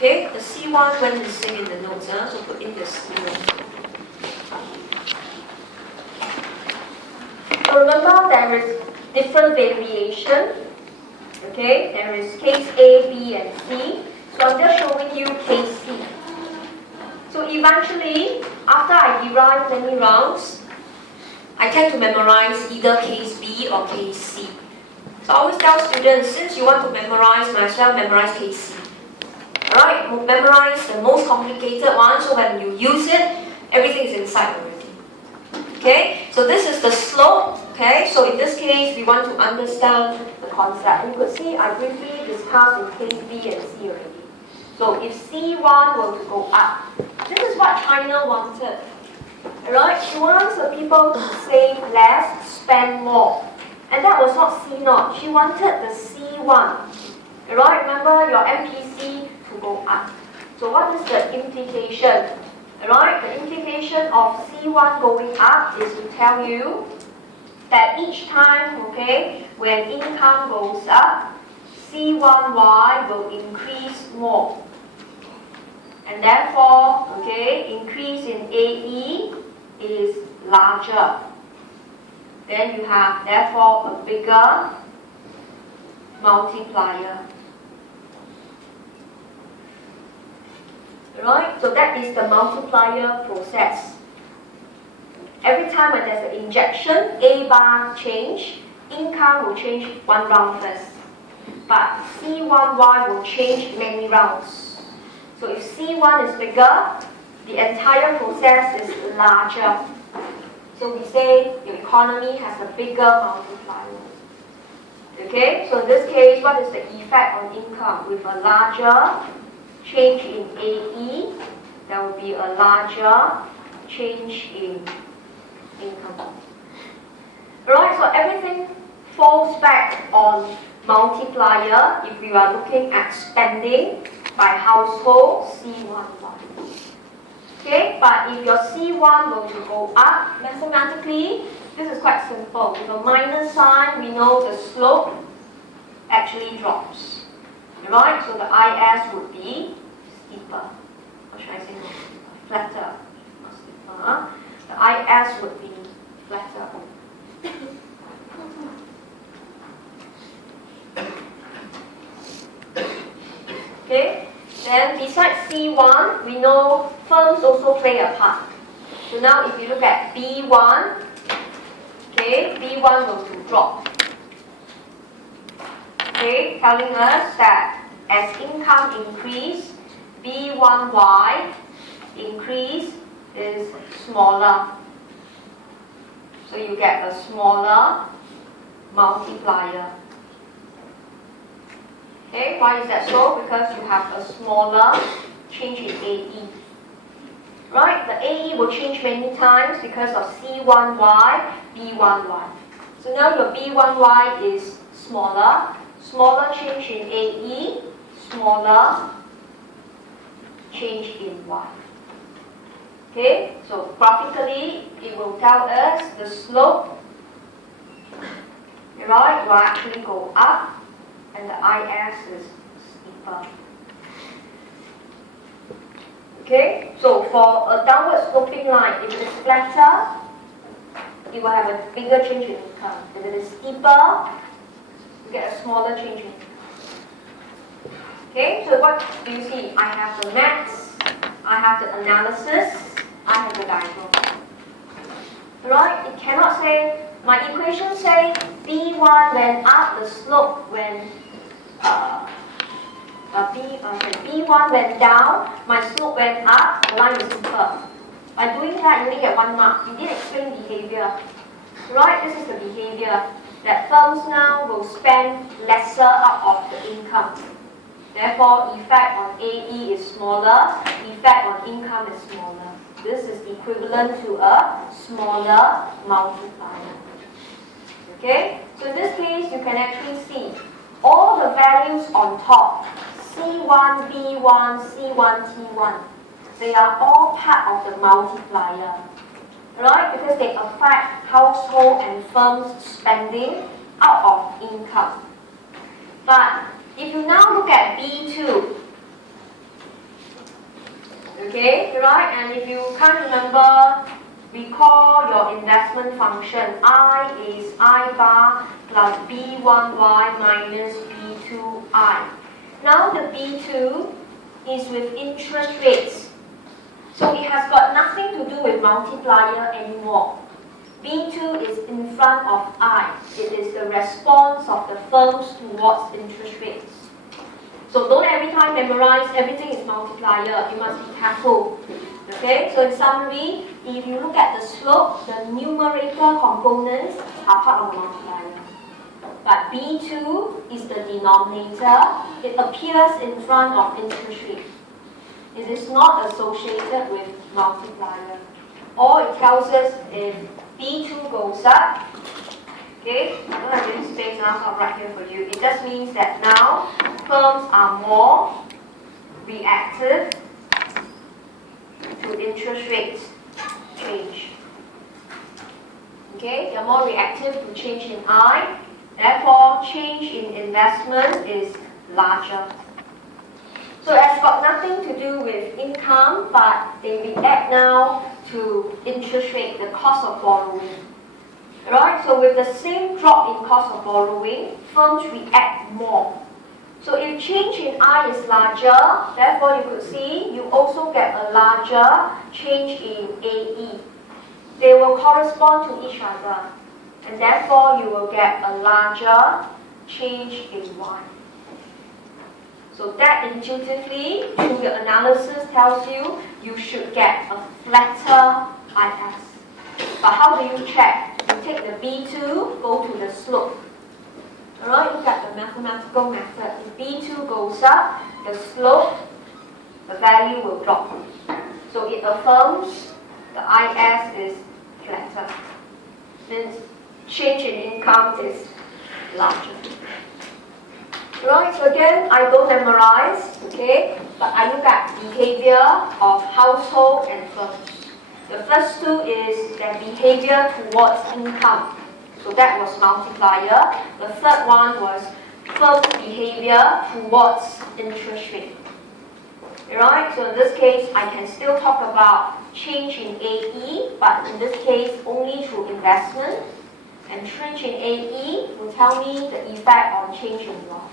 Okay, the C1 went missing in the notes, so put in the C1. So remember, there is different variation. Okay, there is case A, B, and C. So I'm just showing you case C. So eventually, after I derive many rounds, I tend to memorize either case B or case C. So I always tell students, since you want to memorize, might as well memorize case C. Alright, memorize the most complicated one, so when you use it, everything is inside already. Okay, so this is the slope. Okay, so in this case, we want to understand the concept. You could see I briefly discussed in case B and C already. So if C1 were to go up, this is what China wanted. Alright, she wants the people to save less, spend more. And that was not C0. She wanted the C1. Alright, remember your MPC to go up. So what is the implication? Alright, the implication of C1 going up is to tell you that each time, okay, when income goes up, C1Y will increase more. And therefore, okay, increase in AE is larger. Then you have, therefore, a bigger multiplier. Right? So that is the multiplier process. Every time when there's an injection, A bar change, income will change one round first. But C1Y will change many rounds. So if C1 is bigger, the entire process is larger. So we say your economy has a bigger multiplier. Okay, so in this case, what is the effect on income? With a larger change in AE, there will be a larger change in income. Alright, so everything falls back on multiplier if we are looking at spending by household C1Y. Okay, but if your C1 were to go up, mathematically, this is quite simple. With a minus sign, we know the slope actually drops. Right? So the IS would be steeper. Or should I say more steeper? Flatter. Not steeper. The IS would be flatter. Okay? Then besides C1, we know firms also play a part. So now if you look at B1, okay, B1 will to drop. Okay, telling us that as income increase, B1Y increase is smaller. So you get a smaller multiplier. Okay, why is that so? Because you have a smaller change in AE. Right, the AE will change many times because of C1Y, B1Y. So now your B1Y is smaller. Smaller change in AE, smaller change in Y. Okay, so graphically, it will tell us the slope, right, will actually go up, and the IS is steeper. Okay, so for a downward sloping line, if it is flatter, it will have a bigger change in income. If it is steeper, you get a smaller change in income. Okay, so what do you see? I have the maths, I have the analysis, I have the diagram. Right? It cannot say, my equation say B1 went up, the slope when B1 went down, my slope went up, the line is steeper. By doing that, you only get 1 mark. You didn't explain behavior. Right? This is the behavior that firms now will spend lesser out of the income. Therefore, effect on AE is smaller, effect on income is smaller. This is equivalent to a smaller multiplier. Okay? So in this case, you can actually see all the values on top, C1, B1, C1, T1, they are all part of the multiplier. Right? Because they affect household and firms spending out of income. But if you now look at B2, Alright, and if you can't remember, recall your investment function. I is I bar plus B1y minus B2I. Now the B2 is with interest rates. So it has got nothing to do with multiplier anymore. B2 is in front of I. It is the response of the firms towards interest rates. So don't every time memorize everything is multiplier. You must be careful. Okay, so in summary, if you look at the slope, the numerator components are part of the multiplier. But B2 is the denominator. It appears in front of interest rate. It is not associated with multiplier. All it tells us if B2 goes up, okay, I don't have any space now, so I'll write here for you. It just means that now firms are more reactive to interest rates change. Okay, they're more reactive to change in I, therefore change in investment is larger. So it has got nothing to do with income, but they react now to interest rate, the cost of borrowing. Right? So with the same drop in cost of borrowing, firms react more. So if change in I is larger, therefore you could see you also get a larger change in AE. They will correspond to each other, and therefore you will get a larger change in Y. So that intuitively, through your analysis, tells you you should get a flatter IS. But how do you check? You take the B2, go to the slope. Alright, look at the mathematical method. If B2 goes up, the slope, the value will drop. So it affirms the IS is flatter. Means change in income is larger. Right, so again, I don't memorize, okay, but I look at behavior of household and firms. The first two is their behavior towards income. So that was multiplier. The third one was firm's behavior towards interest rate. Right, so in this case, I can still talk about change in AE, but in this case, only through investment. And change in AE will tell me the effect on change in law.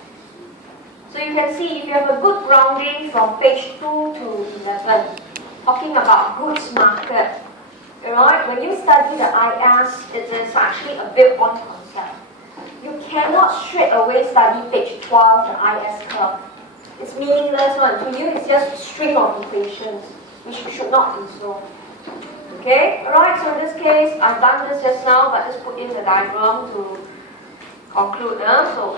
So you can see if you have a good grounding from page 2 to 11, talking about goods market. Right? When you study the IS, it is actually a built-on concept. You cannot straight away study page 12, the IS curve. It's meaningless one. To you, it's just a string of equations, which should not be so. Okay? Alright, so in this case, I've done this just now, but just put in the diagram to conclude. So